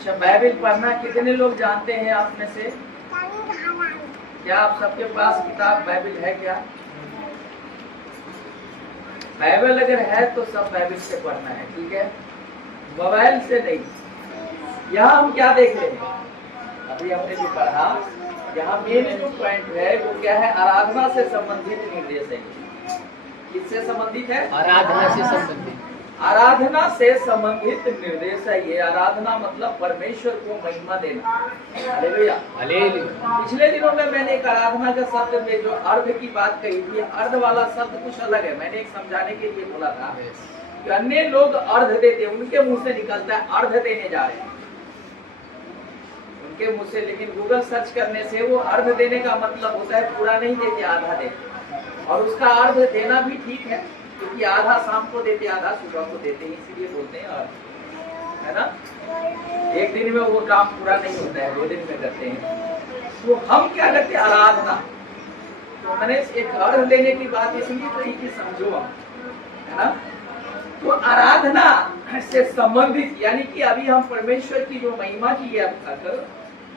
अच्छा, बाइबल पढ़ना कितने लोग जानते हैं आप में से? क्या आप सबके पास किताब बाइबल है क्या? बाइबल अगर है तो सब बाइबल से पढ़ना है, ठीक है, मोबाइल से नहीं। यहाँ हम क्या देख रहे हैं, अभी हमने जो पढ़ा, यहाँ मेन जो पॉइंट है वो क्या है? आराधना से संबंधित निर्देश है। किससे संबंधित है? आराधना से संबंधित। आराधना से संबंधित निर्देश है ये। आराधना मतलब परमेश्वर को महिमा देना। Hallelujah, hallelujah. पिछले दिनों में मैंने एक आराधना का शब्द में जो अर्ध की बात कही थी, अर्ध वाला शब्द कुछ अलग है। मैंने एक समझाने के लिए बोला था कि अन्य लोग अर्ध देते, उनके मुंह से निकलता है अर्ध देने जा रहे हैं, उनके मुंह से, लेकिन गूगल सर्च करने से वो अर्ध देने का मतलब होता है पूरा नहीं देते, आधा देते। और उसका अर्ध देना भी ठीक है, क्योंकि आधा शाम को देते, आधा सुबह को देते हैं, इसीलिए बोलते हैं अर्ध, है ना। एक दिन में वो काम पूरा नहीं होता है, 2 दिन में करते हैं। तो हम क्या करते हैं? आराधना। तो मैंने एक अर्ध देने की बात इसलिए कही कि समझो हम, है ना। तो आराधना से संबंधित, यानी कि अभी हम परमेश्वर की जो महिमा की है अब तक,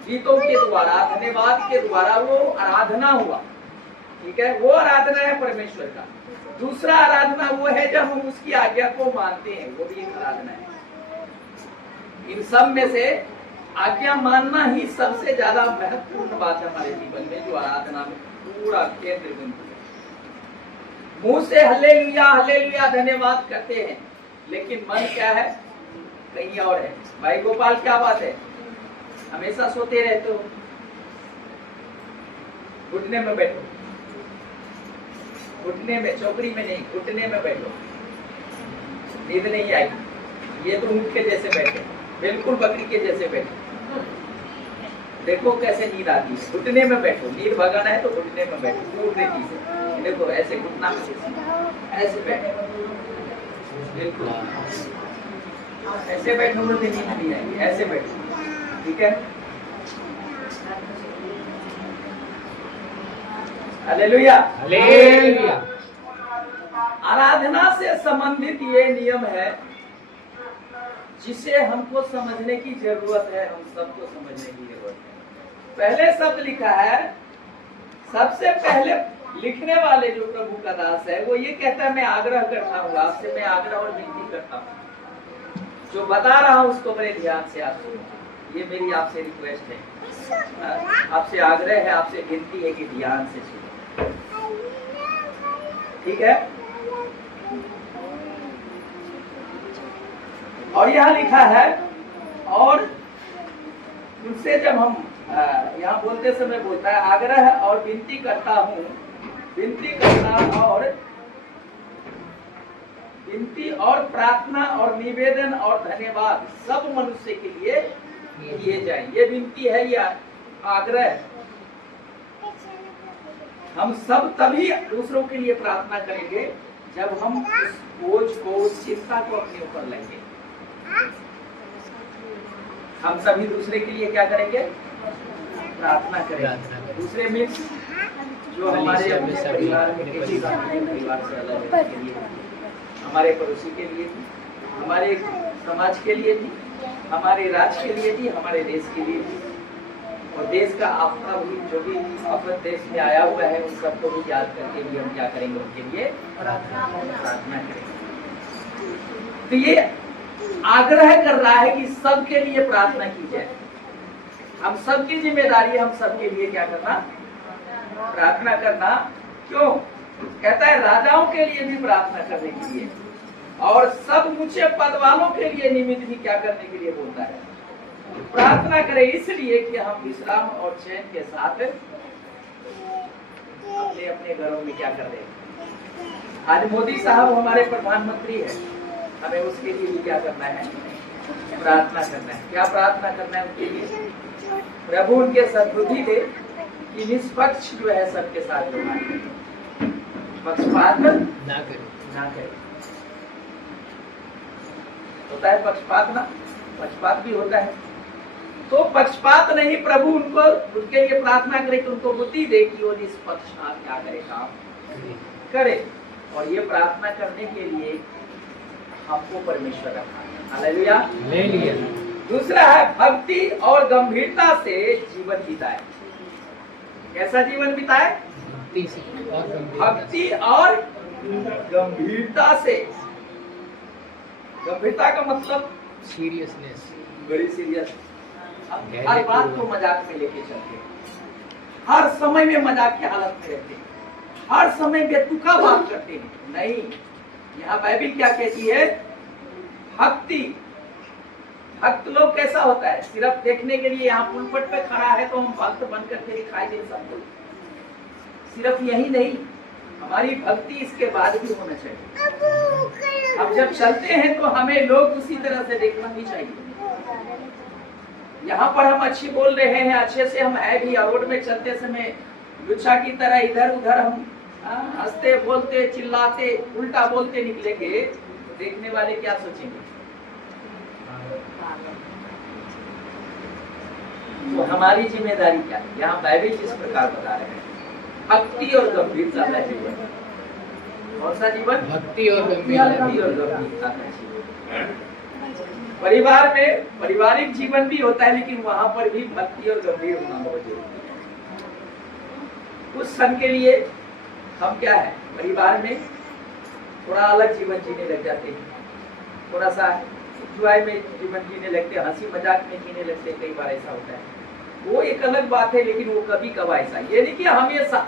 गीतों के द्वारा, धन्यवाद के द्वारा वो आराधना हुआ, ठीक है, वो आराधना है परमेश्वर का। दूसरा आराधना वो है जब हम उसकी आज्ञा को मानते हैं, वो भी एक आराधना है। इन सब में से आज्ञा मानना ही सबसे ज्यादा महत्वपूर्ण बात है हमारे जीवन में, जो आराधना में पूरा केंद्र बिंदु है। मुंह से हल्लेलुया हल्लेलुया धन्यवाद करते हैं, लेकिन मन क्या है? कहीं और है। भाई गोपाल, क्या बात है? हमेशा सोते रहते हो, घुटने में बैठो, घुटने में, चौकड़ी में नहीं, घुटने में बैठो, नींद नहीं आएगी। ये तो ऊंट के जैसे बैठे, बिल्कुल बकरी के जैसे बैठे, देखो कैसे नींद आती है। घुटने में बैठो, नींद भगाना है तो घुटने में बैठो, दूर देखी से, देखो ऐसे घुटना में ऐसे बैठो, बिल्कुल ऐसे बैठोगे तो नींद नहीं आएगी, ऐसे बैठो, ठीक है। Hallelujah, hallelujah. आराधना से संबंधित ये नियम है जिसे हमको समझने की जरूरत है, हम सबको समझने की जरूरत है। पहले शब्द लिखा है, सबसे पहले लिखने वाले जो प्रभु का दास है वो ये कहता है, मैं आग्रह करता हूँ आपसे, मैं आग्रह और विनती करता हूँ। जो बता रहा हूँ उसको बड़े ध्यान से आप सुनो, ये मेरी आपसे रिक्वेस्ट है, आपसे आग्रह है, आपसे विनती है कि ध्यान से सुनो, ठीक है। और यहाँ लिखा है, और उनसे जब हम यहाँ बोलते समय बोलता है, आग्रह और विनती करता हूँ, विनती करना और विनती और प्रार्थना और निवेदन और धन्यवाद सब मनुष्य के लिए किए जाए। ये विनती है, ये आग्रह। हम सब तभी दूसरों के लिए प्रार्थना करेंगे जब हम उस बोझ को, उस चिंता को अपने ऊपर लेंगे। हम सभी दूसरे के लिए क्या करेंगे? प्रार्थना करेंगे। दूसरे मीन्स जो हमारे अपने परिवार में, परिवार से अलग है, के लिए, हमारे पड़ोसी के लिए भी, हमारे समाज के लिए भी, हमारे राज्य के लिए भी, हमारे देश के लिए भी, और देश का आपका भी जो भी आफत देश में आया हुआ है उन सबको भी याद करके भी हम क्या करेंगे? उनके लिए प्रार्थना करेंगे। तो ये आग्रह कर रहा है कि सबके लिए प्रार्थना की जाए। हम सबकी जिम्मेदारी है, हम सबके लिए क्या करना? प्रार्थना करना। क्यों? कहता है राजाओं के लिए भी प्रार्थना करने के लिए, और सब ऊंचे पद वालों के लिए निमित्त भी क्या करने के लिए बोलता है? प्रार्थना करें, इसलिए कि हम विश्राम और चैन के साथ अपने अपने घरों में क्या कर रहे हैं। आज मोदी साहब हमारे प्रधानमंत्री है, हमें उसके लिए भी क्या करना है? प्रार्थना करना है। क्या प्रार्थना करना है उनके लिए? प्रभु उनके सद्बुद्धि दे कि निष्पक्ष जो है सबके साथ व्यवहार करें, पक्षपात ना करे। होता है पक्षपात ना, पक्षपात भी होता है, तो पक्षपात नहीं, प्रभु उनको, उनके लिए प्रार्थना करे कि उनको बुद्धि दे कि वो निष्पक्ष क्या करे, काम करे। और ये प्रार्थना करने के लिए हमको परमेश्वर रखा है। हालेलुया। दूसरा है भक्ति और गंभीरता से जीवन बिताए। कैसा जीवन बिताए? भक्ति से और गंभीरता से। भक्ति और गंभीरता से। गंभीरता का मतलब सीरियसनेस। बड़ी सीरियस। हर बात को मजाक में लेके चलते हैं, हर समय में मजाक की हालत में रहते हैं, हर समय बेतुका बात करते हैं। नहीं, यहाँ बाइबिल क्या कहती है? भक्ति। भक्त लोग कैसा होता है? सिर्फ देखने के लिए यहाँ पुलपट पे खड़ा है तो हम भक्त बन करके दिखाई दे सबको। सिर्फ यही नहीं, हमारी भक्ति इसके बाद भी होना चाहिए। हम जब चलते हैं तो हमें लोग उसी तरह से देखना भी चाहिए। यहाँ पर हम अच्छी बोल रहे हैं, अच्छे से हम है भी, और रोड में चलते समय लुच्चा की तरह इधर उधर हम हंसते बोलते चिल्लाते उल्टा बोलते निकलेंगे तो देखने वाले क्या सोचेंगे? तो हमारी जिम्मेदारी क्या है? यहाँ बाइबिल जिस प्रकार बता रहे हैं, भक्ति और गंभीरता का जीवन। कौन सा जीवन? भक्ति और गंभीरता। भक्ति और गंभीरता का जीवन। परिवार में पारिवारिक जीवन भी होता है, लेकिन वहां पर भी भक्ति और गंभीर होना बहुत जरूरी है। कुछ क्षण के लिए हम क्या है, परिवार में थोड़ा अलग जीवन जीने लग जाते हैं, थोड़ा सा एंजॉय में जीवन जीने लगते हैं, हंसी मजाक में जीने लगते हैं। कई बार ऐसा होता है, वो एक अलग बात है, लेकिन वो कभी कभार ऐसा, ये नहीं कि हमेशा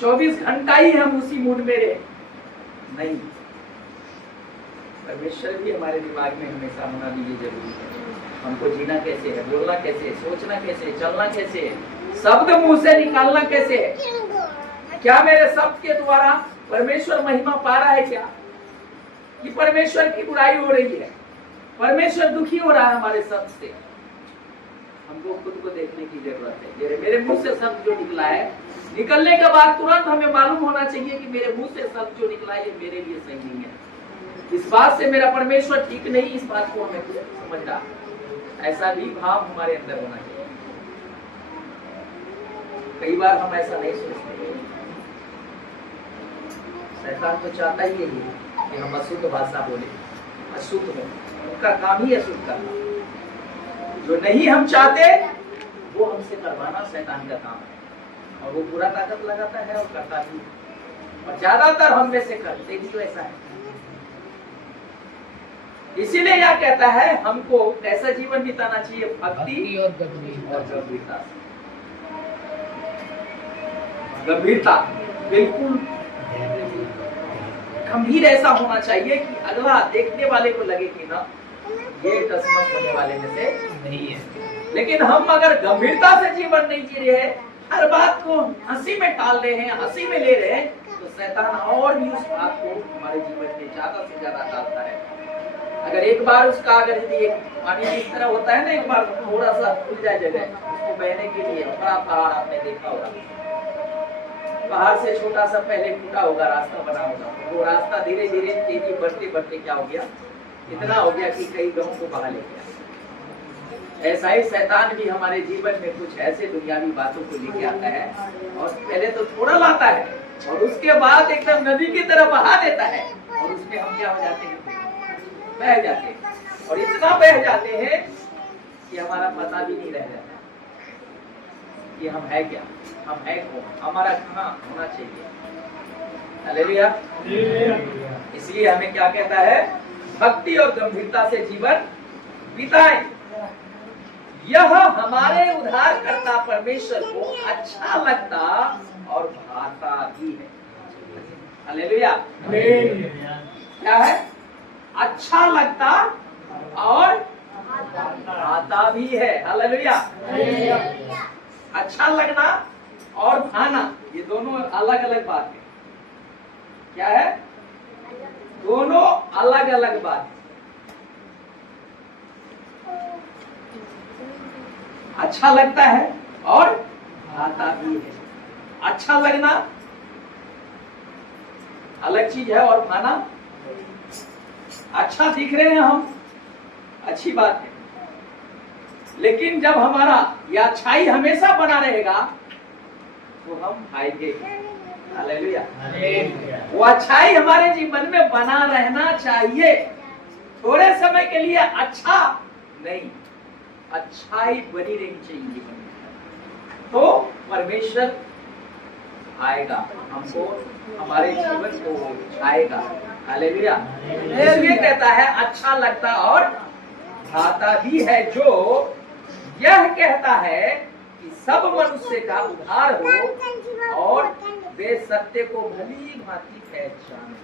24 घंटा ही हम उसी मूड में रहे। नहीं, परमेश्वर भी हमारे दिमाग में हमेशा होना भी ये जरूरी है। हमको जीना कैसे है, बोलना कैसे है, सोचना कैसे है, चलना कैसे है, शब्द मुंह से निकालना कैसे है। क्या मेरे शब्द के द्वारा परमेश्वर महिमा पा रहा है क्या? कि परमेश्वर की बुराई हो रही है, परमेश्वर दुखी हो रहा है हमारे शब्द से? हमको खुद को देखने की जरूरत है। मेरे मुंह से शब्द जो निकला है, निकलने के बाद तुरंत हमें मालूम होना चाहिए कि मेरे मुंह से शब्द जो निकला है ये मेरे लिए सही नहीं है। इस बात से मेरा परमेश्वर ठीक नहीं, इस बात को हमें समझ रहा, ऐसा भी भाव हमारे अंदर होना चाहिए। कई बार हम ऐसा नहीं सोचते। शैतान तो चाहता ही यही है कि हम अशुद्ध भाषा बोले, अशुद्ध हो। उनका काम ही अशुद्ध करना। जो नहीं हम चाहते वो हमसे करवाना शैतान का काम है, और वो पूरा ताकत लगाता है और करता भी, और ज्यादातर हम में से करते भी तो ऐसा है। इसीलिए यह कहता है हमको कैसा जीवन बिताना चाहिए? भक्ति और गंभीरता। गंभीरता बिल्कुल गंभीर ऐसा होना चाहिए कि अगला देखने वाले को लगे कि ना ये कसमस होने वाले में से नहीं है। लेकिन हम अगर गंभीरता से जीवन नहीं जी रहे हैं, हर बात को हंसी में टाल रहे हैं, हंसी में ले रहे हैं, तो शैतान और भी उस बात को हमारे जीवन में ज्यादा से ज्यादा डालता है। अगर एक बार उसका अगर यदि पानी इस तरह होता है ना, एक बार थोड़ा सा खुल जाए जगह उसको बहने के लिए, बड़ा पहाड़ आपने देखा होगा, पहाड़ से छोटा सा पहले टूटा होगा, रास्ता बना होगा, वो रास्ता धीरे धीरे तेजी बढ़ते बढ़ते क्या हो गया, इतना हो गया कि कई गांवों को बहा ले गया। ऐसा ही शैतान भी हमारे जीवन में कुछ ऐसे दुनियावी बातों को लेके आता है, और पहले तो थोड़ा लाता है और उसके बाद एकदम नदी की तरह बहा देता है, और उसमें हम क्या हो जाते हैं, बह जाते हैं, और इतना बह जाते हैं कि हमारा पता भी नहीं रह जाता कि हम है क्या, हम है कौन, हमारा कहाँ होना चाहिए। हालेलुया। इसलिए हमें क्या कहता है? भक्ति और गंभीरता से जीवन बिताएं। यह हमारे उद्धारकर्ता परमेश्वर को अच्छा लगता और भाता भी है। हालेलुया। क्या है? अच्छा लगता और भाता भी है। हालेलुया। अच्छा लगना और भाना, ये दोनों अलग अलग बात है। क्या है? दोनों अलग अलग बात है। अच्छा लगता है और भाता भी है। अच्छा लगना अलग चीज है, और भाना, अच्छा दिख रहे हैं हम, अच्छी बात है, लेकिन जब हमारा यह अच्छाई हमेशा बना रहेगा तो हम भाएंगे। हालेलुया। वो अच्छाई हमारे जीवन में बना रहना चाहिए। थोड़े समय के लिए अच्छा नहीं, अच्छाई बनी रहनी चाहिए जीवन में, तो परमेश्वर आएगा, हमको हमारे जीवन को आएगा। हालेलुया। इसलिए कहता है अच्छा लगता और भाता भी है जो यह कहता है कि सब मनुष्य का उद्धार हो और वे सत्य को भली भांति पहचाने।